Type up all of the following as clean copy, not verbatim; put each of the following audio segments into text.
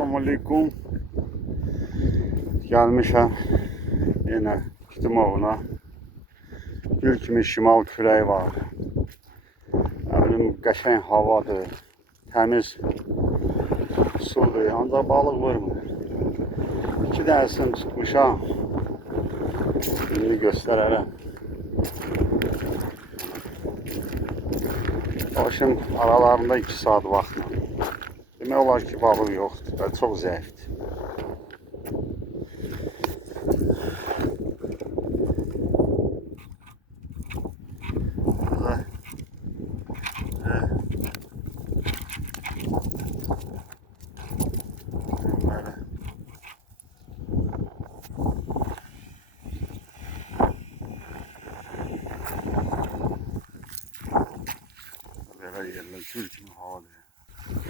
Selamünaleyküm. Gelmişəm yenə Kitimavuna. Gül kimi şimal küləyi var. Qəşəng havadır, təmiz sudur, ancaq balıq vurmur. 2 dənəsini tutmuşam. Şimdi göstərərəm. Başım aralarında 2 saat vaxtla. Demək olar ki, balıq yoxdur və çox zəifdir. Belə yerlər gül kimi havadır.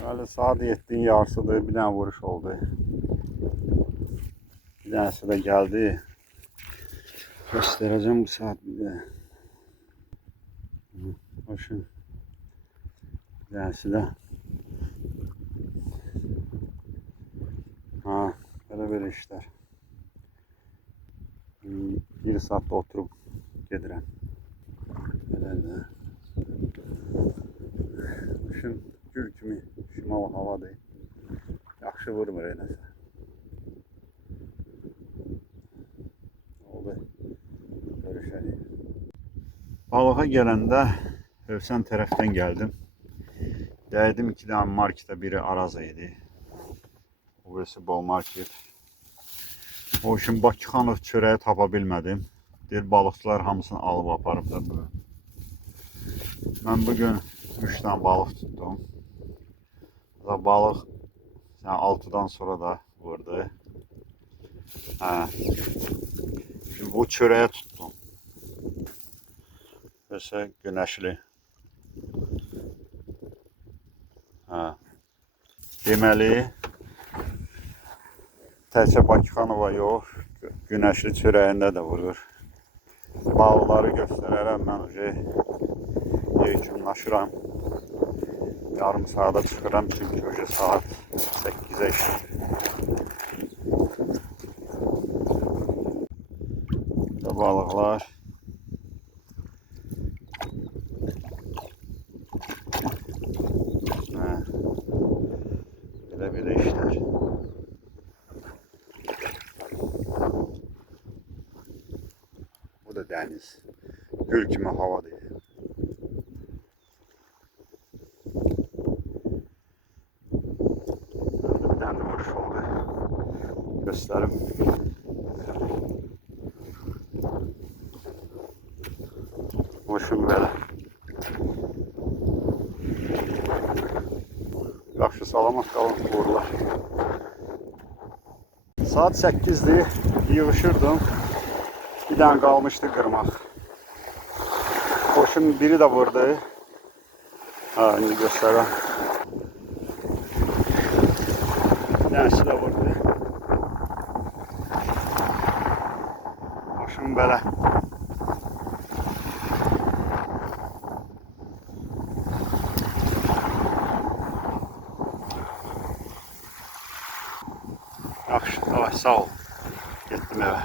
Bəli, saat 7-nin yarısıdır, bir dənə vuruş oldu. Bir dənəsi də gəldi. Göstərəcəm bu saat bir də. Başım. Bir dənəsi də. Belə işlər. 1 saatda oturub gedirəm. Belə də. Başım gül kimi şimal havadır. Yaxşı vurmur eləsə. Oldu. Görüşərik. Balığa gələndə Hövsən tərəfdən gəldim. Dəydim 2 dənə marketə, biri Araza idi. O birisi Bol market. O üçün Bakıxanov çörəyi tapa bilmədim. Deyir, balıqçılar hamısını alıb aparıblar bugün. Mən bugün 3 dənə balıq tutdum. Balıq 6'dan sonra da vurdu. Şimdi bu çörəyə tutdum. Mesela güneşli. Deməli, təkcə Bakıxanova yox, güneşli çörəyində də vurur. Balıqları göstərərəm, mən yekunlaşıram. Yarım saata çıxıram, çünki saat 8'e işləyir. Balıqlar. Belə işlər. Bu da dəniz. Gül kimi havadır. Bir dənə vuruş oldu. Göstərim. Vuruşum belə. Yaxşı, salamat qalın, uğurlar. Saat 8'dir, yığışırdım. Bir dənə qalmışdı qırmaq. Qoşun biri də vurdu. İndi göstərəm. Bir dənəsi də vurdu. Qoşun belə. Yaxşı, sağ ol. Getdim evə.